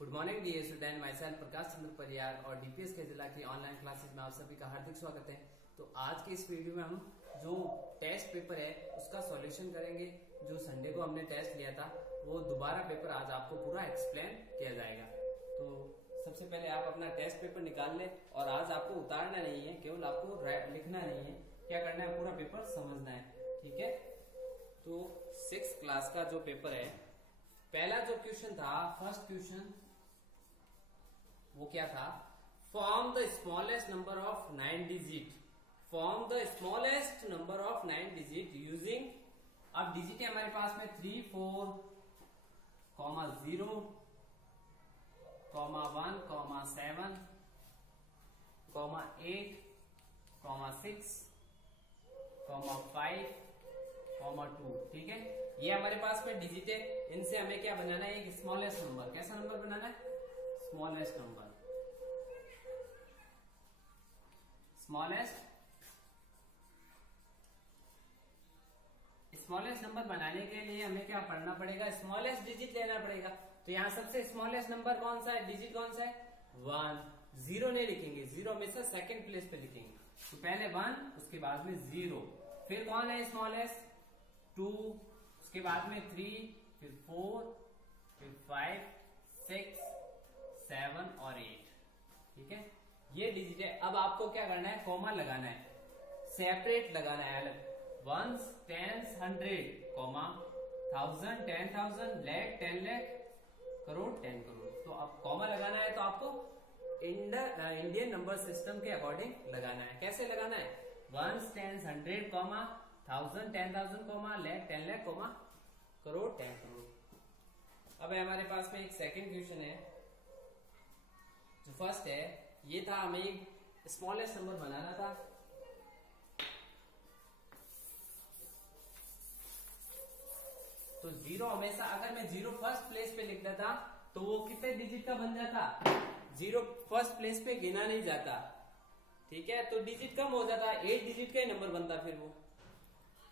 Good morning dear student, myself Prakash Chandra Pariyar और DPS के जिला की ऑनलाइन क्लासेस में आप सभी का हार्दिक स्वागत है। तो आज के इस वीडियो में हम जो टेस्ट पेपर है उसका सॉल्यूशन करेंगे। जो संडे को हमने टेस्ट लिया था वो दोबारा पेपर आज आपको पूरा एक्सप्लेन किया जाएगा। तो सबसे पहले आप अपना टेस्ट पेपर निकाल लें और आज आपको उतारना नहीं है, केवल आपको लिखना नहीं है, क्या करना है पूरा पेपर समझना है, ठीक है। तो 6th क्लास का जो पेपर है, पहला जो क्वेश्चन था, फर्स्ट क्वेश्चन वो क्या था, form the smallest number of 9 digit, form the smallest number of 9 digit using, अब डिजिट है हमारे पास में 3, 4, 0, 1, 7, 8, 6, 5, 2, ठीक है। ये हमारे पास में डिजिट है, इनसे हमें क्या बनाना है, एक स्मॉलेस्ट नंबर। कैसा नंबर बनाना है? Smallest number. स्मॉलेस्ट नंबर बनाने के लिए हमें क्या पढ़ना पड़ेगा, स्मॉलेस्ट डिजिट लेना पड़ेगा। तो यहां सबसे स्मॉलेस्ट नंबर कौन सा है, डिजिट कौन सा है, 1। 0 नहीं लिखेंगे, 0 हमेशा सेकंड प्लेस पे लिखेंगे। तो पहले 1, उसके बाद में 0, फिर कौन है स्मॉलेस्ट, 2, उसके बाद में 3, फिर 4, फिर 5, 6, 7 और 8, ठीक है। ये डिजिट है। अब आपको क्या करना है, कॉमा लगाना है, सेपरेट लगाना है अलग। 1s, 10s, 100, comma 1000, 10,000, lakh, 10 lakh, crore, 10 crore. तो अब कॉमा लगाना है तो आपको इंडियन नंबर सिस्टम के अकॉर्डिंग लगाना है। कैसे लगाना है, 1s, 10s, 100, comma 1000, 10,000, comma lakh, 10 lakh, comma crore, 10 crore. अब हमारे पास में एक सेकंड क्वेश्चन है। जो फर्स्ट है, ये था हमें एक स्मॉलेस्ट नंबर बनाना था। तो 0 हमेशा, अगर मैं 0 फर्स्ट प्लेस पे लिखता था तो वो कितने डिजिट का बन जाता, 0 फर्स्ट प्लेस पे गिना नहीं जाता, ठीक है। तो डिजिट कम हो जाता, 8 डिजिट का ही नंबर बनता फिर वो।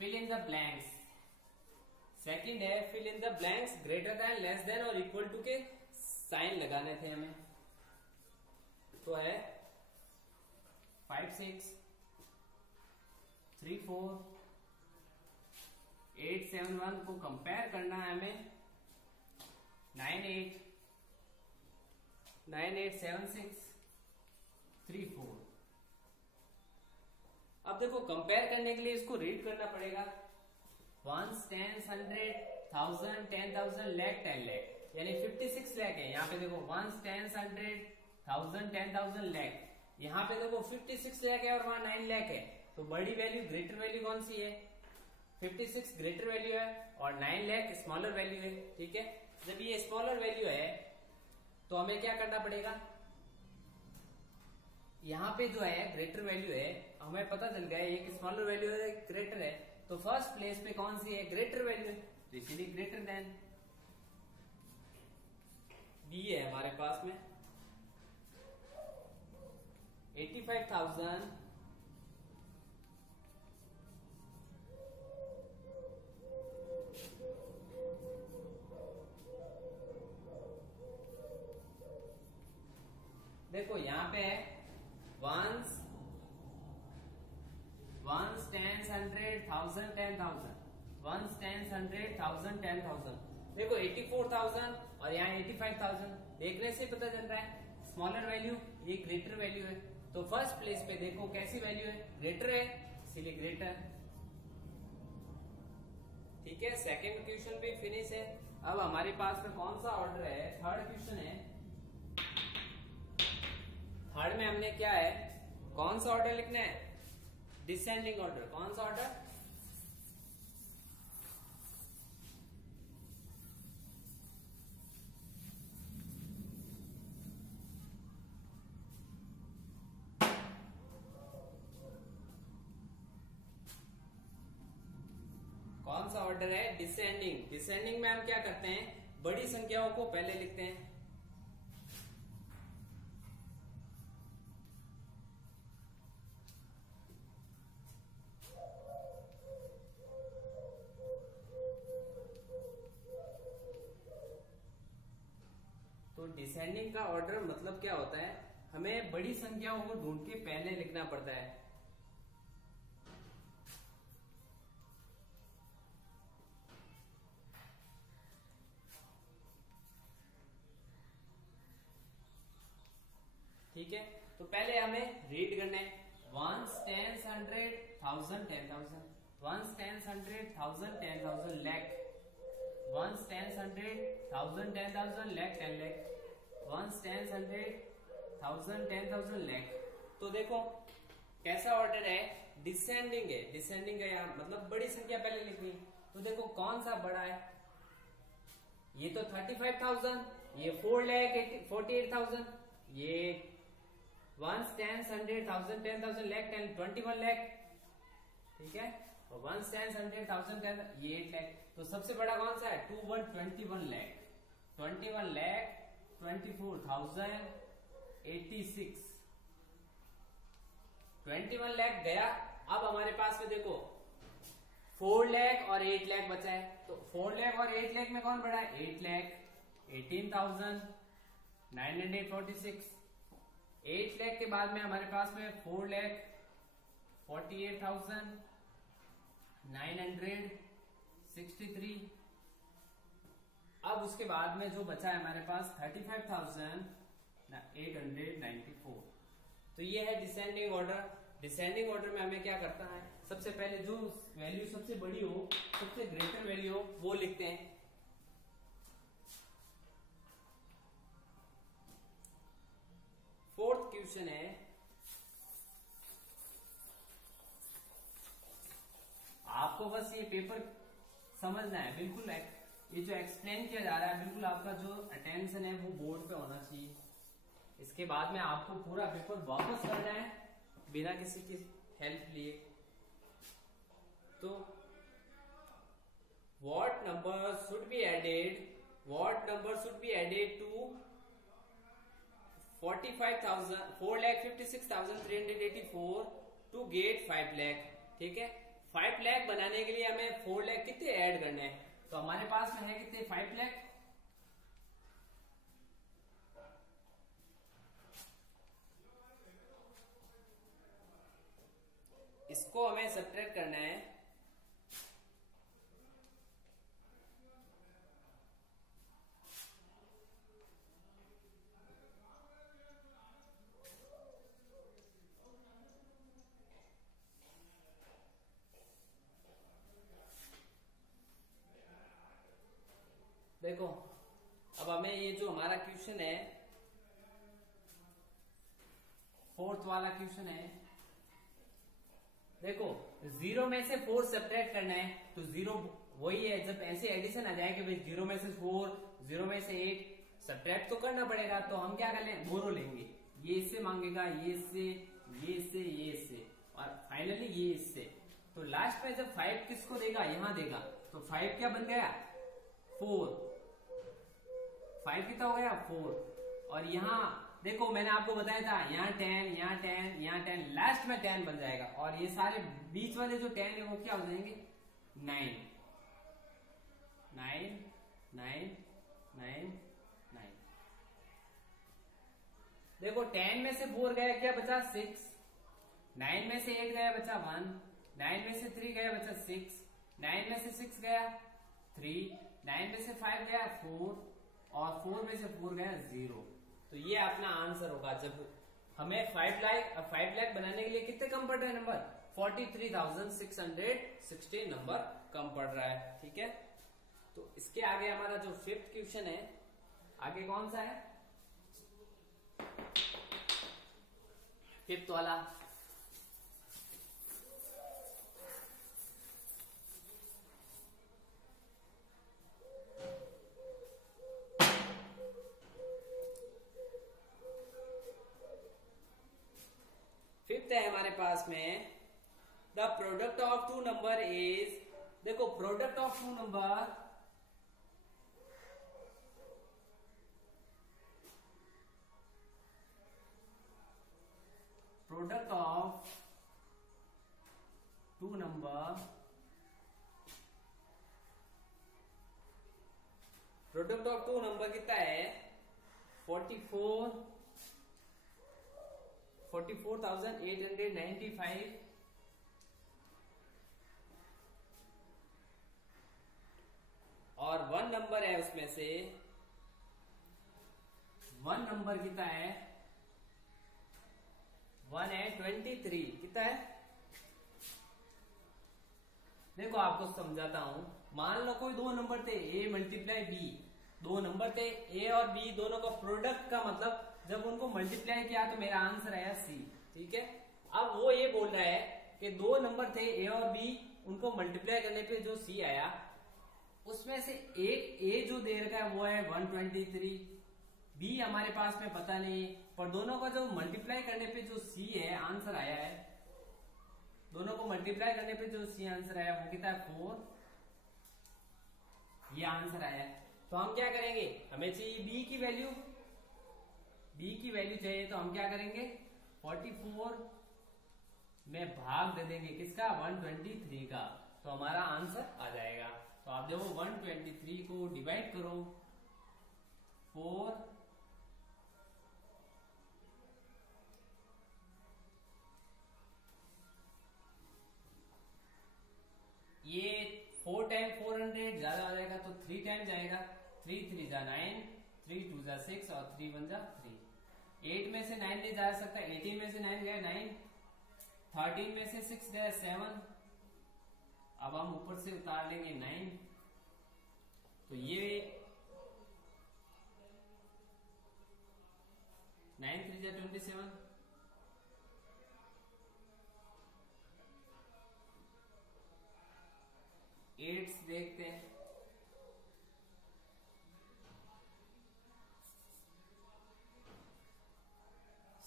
Fill in the blanks. Second है, fill in the blanks, greater than, less than और इक्वल टू के साइन लगाने थे हमें। तो है 5, 6, 3, 4, 8, 7, 1 को कंपेयर करना है हमें 9, 8, 7, 6, 3, 4। अब देखो कंपेयर करने के लिए इसको रीड करना पड़ेगा। 1s, 10s, 100, 1000, 10,000, लाख, 10 लाख, यानी 56 लाख है। यहाँ पे देखो 1s, 10s, 100, 1000, 10,000, लाख, यहाँ पे देखो 56 लाख है और वहां 9 लाख है। तो बड़ी वैल्यू, ग्रेटर वैल्यू कौन सी है, 56 ग्रेटर वैल्यू है और 9 लाख स्मॉलर वैल्यू है, ठीक है। जब ये स्मॉलर वैल्यू है तो हमें क्या करना पड़ेगा, यहाँ पे जो है ग्रेटर वैल्यू है, हमें पता चल गया एक स्मॉलर वैल्यू है, ग्रेटर है। तो फर्स्ट प्लेस पे कौन सी है, ग्रेटर वैल्यू है, तो इसीलिए ग्रेटर देन बी है हमारे पास में 85,000 देखो यहाँ पे है 1s, 10s, 100, 1000, 10,000, 1s, 10s, 100, 1000, 10,000। देखो 84,000 और यहाँ 85,000, देखने से पता चल रहा है स्मॉलर वैल्यू, ये ग्रेटर वैल्यू है। तो फर्स्ट प्लेस पे देखो कैसी वैल्यू है, ग्रेटर है, इसीलिए ग्रेटर, ठीक है। सेकंड क्वेश्चन भी फिनिश है। अब हमारे पास में कौन सा ऑर्डर है, थर्ड क्वेश्चन है। थर्ड में हमने क्या है, कौन सा ऑर्डर लिखना है, डिसेंडिंग ऑर्डर। कौन सा ऑर्डर, कौन सा ऑर्डर है, डिसेंडिंग। डिसेंडिंग में हम क्या करते हैं, बड़ी संख्याओं को पहले लिखते हैं। तो डिसेंडिंग का ऑर्डर मतलब क्या होता है, हमें बड़ी संख्याओं को ढूंढ के पहले लिखना पड़ता है। ठीक है, तो पहले हमें रीड करना है। Ones, tens, 100, 1000, 10,000, ones, tens, 100, 1000, 10,000, lakh, ones, tens, 100, 1000, 10,000, lakh, 10 lakh, ones, tens, 100, 1000, 10,000, lakh. तो देखो कैसा ऑर्डर है, डिसेंडिंग है, डिसेंडिंग है यहाँ मतलब बड़ी संख्या पहले लिखनी। तो देखो कौन सा बड़ा है, ये तो 35,000, ये 4,48,000, ये वंस, टेंस, 100, 1000, 10,000, लैख, 10, 21 लैख। ठीक है, और वंस, टेंस, 100, 1000, 10, ये 8 लैख। तो सबसे बड़ा कौन सा है, 21 लैख, 21 लैख 24,086, 21 लैख गया। अब हमारे पास में देखो 4 लैख और 8 लैख बचा है। तो 4 लैख और 8 लैख में कौन बड़ा है, 8 लैख 18,946। 8 लैख के बाद में हमारे पास में 4 लैख 48,963। अब उसके बाद में जो बचा है हमारे पास 35,894। तो ये है डिसेंडिंग ऑर्डर। डिसेंडिंग ऑर्डर में हमें क्या करता है, सबसे पहले जो वैल्यू सबसे बड़ी हो, सबसे ग्रेटर वैल्यू हो, वो लिखते हैं। फोर्थ क्वेश्चन है, आपको बस ये पेपर समझना है, बिल्कुल ये जो एक्सप्लेन किया जा रहा है बिल्कुल आपका जो अटेंशन है वो बोर्ड पे होना चाहिए। इसके बाद में आपको पूरा पेपर वापस करना है बिना किसी की हेल्प लिए। तो what number should be added, what number should be added to 4,56,384 to get 5 lakh. ठीक है, 5 लाख बनाने के लिए हमें 4 लाख कितने ऐड करने हैं, तो हमारे पास में है कितने, 5 लाख। इसको हमें सब्ट्रैक्ट करना है। देखो अब हमें ये जो हमारा क्वेश्चन है, फोर्थ वाला क्वेश्चन है, देखो 0 में से 4 सब्ट्रैक्ट करना है। तो 0 वही है, जब ऐसे एडिशन आ जाए कि भाई 0 में से 4, 0 में से 8 सब्ट्रैक्ट तो करना पड़ेगा। तो हम क्या कर लें, बोरो लेंगे, ये इससे मांगेगा, ये इससे, ये इससे, ये इससे, और फाइनली ये इससे। तो लास्ट में जब 5 किसको देगा, यहां देगा, तो 5 क्या बन गया, 4। 5 कितना हो गया, 4। और यहाँ देखो मैंने आपको बताया था, यहाँ 10, यहाँ 10, यहाँ 10, लास्ट में 10 बन जाएगा। और ये सारे बीच वाले जो 10 है वो क्या हो जाएंगे, 9, 9, 9, 9, 9। देखो 10 में से 4 गया, क्या बचा, 6। 9 में से 8 गया, बचा 1। 9 में से 3 गया, बचा 6। 9 में से 6 गया 3। 9 में से 5 गया 4, और 4 में से 4 गया 0। तो ये अपना आंसर होगा। जब हमें 5 लाख बनाने के लिए कितने कम पड़ रहे हैं नंबर, 43,660 नंबर कम पड़ रहा है। ठीक है, तो इसके आगे हमारा जो 5th क्वेश्चन है, आगे कौन सा है, 5th वाला। फिफ्थ है हमारे पास में, the product of two number is, देखो product of two number, product of two number, product of two number कितना है, 44,895 और 1 नंबर है, उसमें से 1 नंबर कितना है, 1 है 23, कितना है? देखो आपको समझाता हूं। मान लो कोई दो नंबर थे, a मल्टीप्लाई b, दो नंबर थे a और b, दोनों का प्रोडक्ट का मतलब जब उनको मल्टीप्लाई किया तो मेरा आंसर आया c, ठीक है। अब वो ये बोल रहा है कि दो नंबर थे a और b, उनको मल्टीप्लाई करने पे जो c आया, उसमें से एक a जो दे रखा है वो है 123, b हमारे पास में पता नहीं, पर दोनों का जो मल्टीप्लाई करने पे जो c है आंसर आया है, दोनों को मल्टीप्लाई करने पे जो सी आंसर आया वो कितना है 4, ये आंसर आया है। तो हम क्या करेंगे, हमें चाहिए b की वैल्यू, b की वैल्यू चाहिए तो हम क्या करेंगे, 44 में भाग दे देंगे किसका, 123 का, तो हमारा आंसर आ जाएगा। तो आप देखो 123 को डिवाइड करो 4, ये 4 टाइम 400 ज्यादा हो जाएगा तो 3 टाइम जाएगा, 3 3 जा 9, 3 2 जा 6 और 3 1 जा 3। 8 में से 9 नहीं जा सकता, 18 में से 9 गया 9, 13 में से 6 गया 7, अब हम ऊपर से उतार लेंगे 9, तो ये 9 3 जा 27, 8 देखते हैं,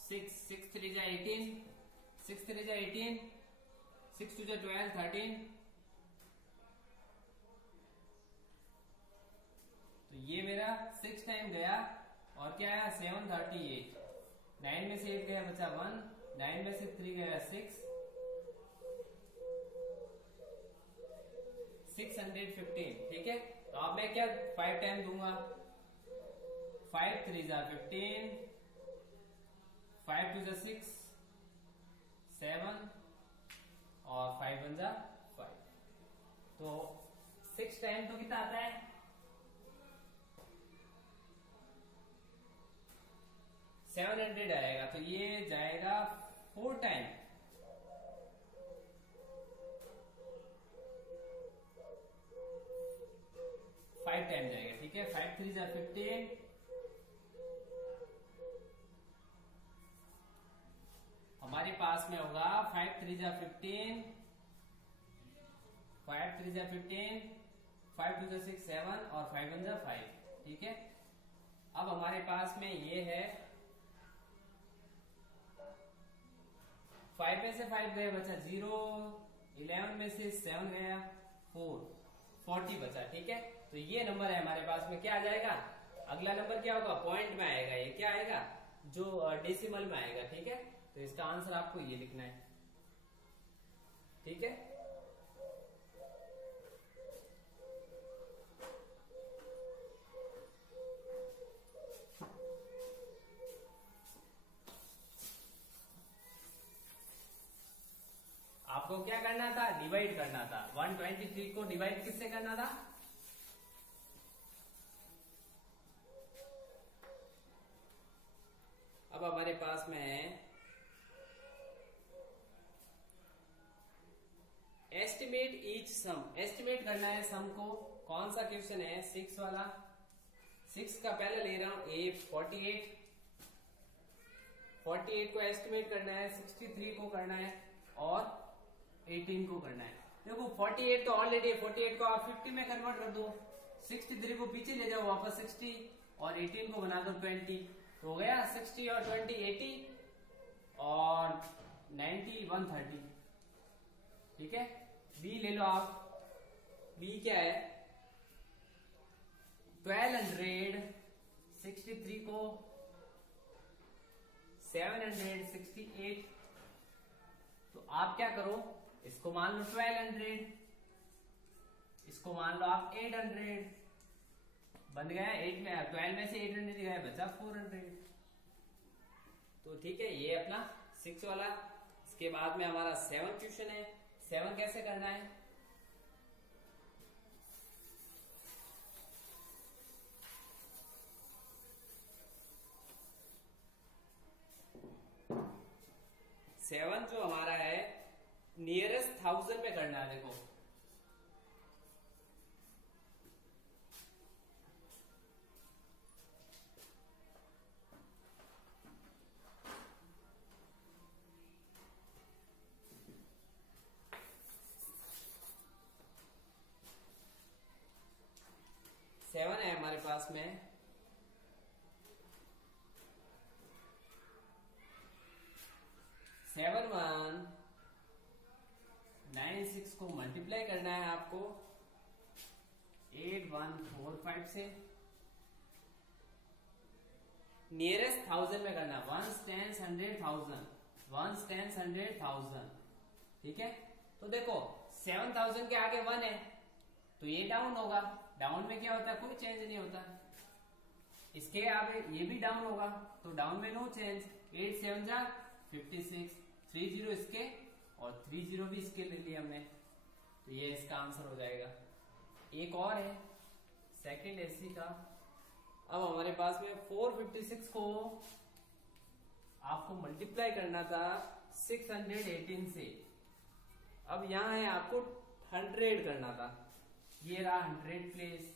6 3 जा 18, 6 3 जा 18, 6 2 जा 12, 13, तो ये मेरा 6 टाइम गया और क्या आया 738, 9 में से 8 गया बचा 1, 9 में से 3 गया 6, 615, ठीक है। तो अब मैं क्या 5 टाइम दूंगा, 5 3 जा 15, 5 2 जा 6, 7 और 5 1 जा 5, तो 6 टाइम तो कितना आता है, 700 आएगा, तो ये जाएगा 4 टाइम, 5 टाइम जाएगा, ठीक है। 5 3 जा 15, हमारे पास में होगा 5 3 जा 15, 5 3 जा 15, 5 2 जा 6 7 और 5 1 जा 5, ठीक है। अब हमारे पास में ये है 5 में से 5 गए बचा 0, 11 में से 7 गया 4, 40 बचा, ठीक है। तो ये नंबर है हमारे पास में, क्या आ जाएगा, अगला नंबर क्या होगा, पॉइंट में आएगा, ये क्या आएगा, जो डेसिमल में आएगा, ठीक है। तो इसका आंसर आपको ये लिखना है, ठीक है। आपको क्या करना था, डिवाइड करना था, 123 को डिवाइड किससे करना था, अब हमारे पास में है एस्टिमेट ईच सम, एस्टिमेट करना है सम को। कौन सा क्वेश्चन है, 6 वाला, 6 का पहले ले रहा हूं ए 48, 48 को एस्टिमेट करना है, 63 को करना है और 18 को करना है। देखो 48 तो ऑलरेडी, 48 को आप 50 में कन्वर्ट कर दो, 63 को पीछे ले जाओ वापस 60 और 18 को बना दो 20, तो हो गया 60 और 20 80 और 90 130, ठीक है। बी ले लो आप, बी क्या है 1200, 63 को 768, तो आप क्या करो, इसको मान लो 1200, इसको मान लो आप 800, बन गया 8 में, 12 में से 800 गया, बचा 400। तो ठीक है, ये अपना 6 वाला। इसके बाद में हमारा 7 क्वेश्चन है। 7 कैसे करना है? सेवन जो हमारा है नियरेस्ट 1000 पे करना है। देखो सेवन है हमारे पास में। सेवन 196 को मल्टीप्लाई करना है आपको 8145 से। नियरेस्ट 1000 में करना, 1s 10s 100,000, 1s 10s 100,000। ठीक है, तो देखो 7000 के आगे 1 है तो ये डाउन होगा। डाउन में क्या होता है? कोई चेंज नहीं होता। इसके आगे ये भी डाउन होगा तो डाउन में नो चेंज। 8 7 जा 56, 30 इसके और 30 भी इसके ले लिए हमने, तो ये इसका आंसर हो जाएगा। एक और है सेकंड एसी का। अब हमारे पास में 456 को आपको मल्टीप्लाई करना था 618 से। अब यहाँ है आपको 100 करना था, ये रहा 100 प्लेस।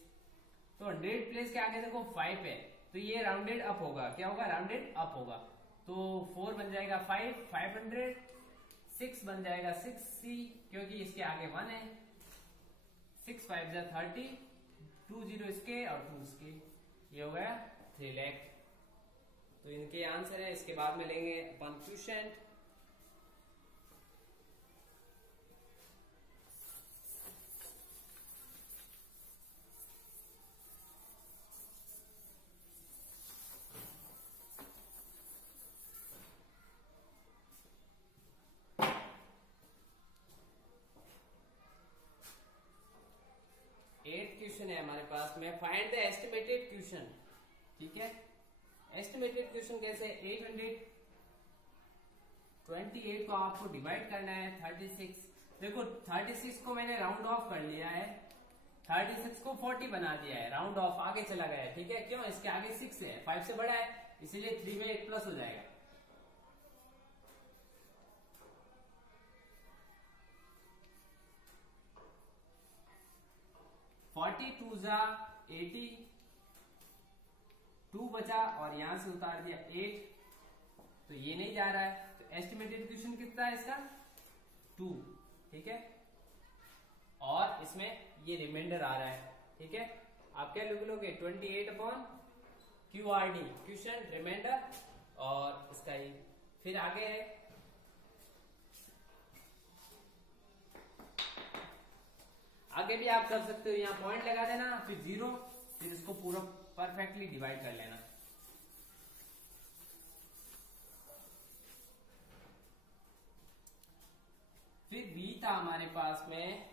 तो 100 प्लेस के आगे देखो 5 है तो ये राउंडेड अप होगा। क्या होगा? राउंडेड अप होगा। तो 4 बन जाएगा 5, 500, 6 बन जाएगा 6C क्योंकि इसके आगे 1 है। 6 5 जा 30, 2 0 इसके और 2 इसके, ये हो गया 3 लाख। तो इनके आंसर है। इसके बाद में लेंगे अपन क्वेश्चन। क्वेश्चन है हमारे पास में, फाइंड द एस्टिमेटेड क्वेश्चन। ठीक है, एस्टिमेटेड क्वेश्चन कैसे? 828 को आपको डिवाइड करना है 36। देखो 36 को मैंने राउंड ऑफ कर लिया है, 36 को 40 बना दिया है, राउंड ऑफ आगे चला गया है। ठीक है, क्यों? इसके आगे 6 है, 5 से बड़ा है, इसीलिए 3 में 1 प्लस हो जाएगा। टू जा 80, 2 बचा और यहां से उतार दिया 8, तो ये नहीं जा रहा है। तो एस्टिमेटेड क्वेश्चन कितना है इसका? 2। ठीक है, और इसमें ये रिमाइंडर आ रहा है। ठीक है, आप क्या लिख लोगे? 28/QRD क्वेश्चन रिमाइंडर, और इसका ही फिर आगे है आगे भी आप कर सकते हो। यहाँ पॉइंट लगा देना, फिर 0, फिर इसको पूरा परफेक्टली डिवाइड कर लेना। फिर बी था हमारे पास में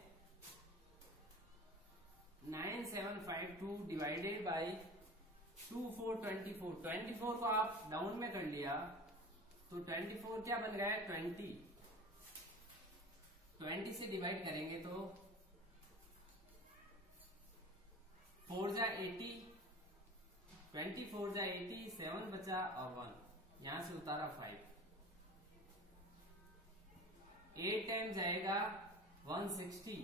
9752 डिवाइडेड बाई 2424। 24 को आप डाउन में कर लिया तो 24 क्या बन गया? 20। 20 से डिवाइड करेंगे तो 4 जा 80, 24 जा 80, 7 बचा और 1, यहां से उतारा 5। 8 टाइम जाएगा 160,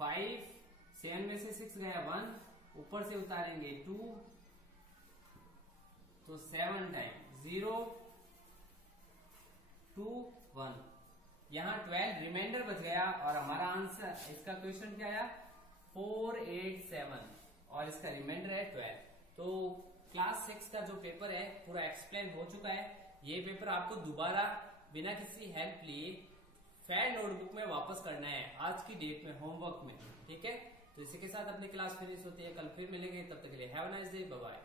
5, 7 में से 6 गया 1, ऊपर से उतारेंगे 2, तो 7 टाइम 0 2 1, यहां 12 रिमाइंडर बच गया और हमारा आंसर इसका क्वेश्चन क्या आया? 487 और इसका रिमाइंडर है 12। तो क्लास 6 का जो पेपर है पूरा एक्सप्लेन हो चुका है। ये पेपर आपको दोबारा बिना किसी हेल्प लिए फेयर नोटबुक में वापस करना है आज की डेट में होमवर्क में। ठीक है, तो इसी के साथ अपनी क्लास फिनिश होती है। कल फिर मिलेंगे, तब तक के लिए have a nice day, bye bye.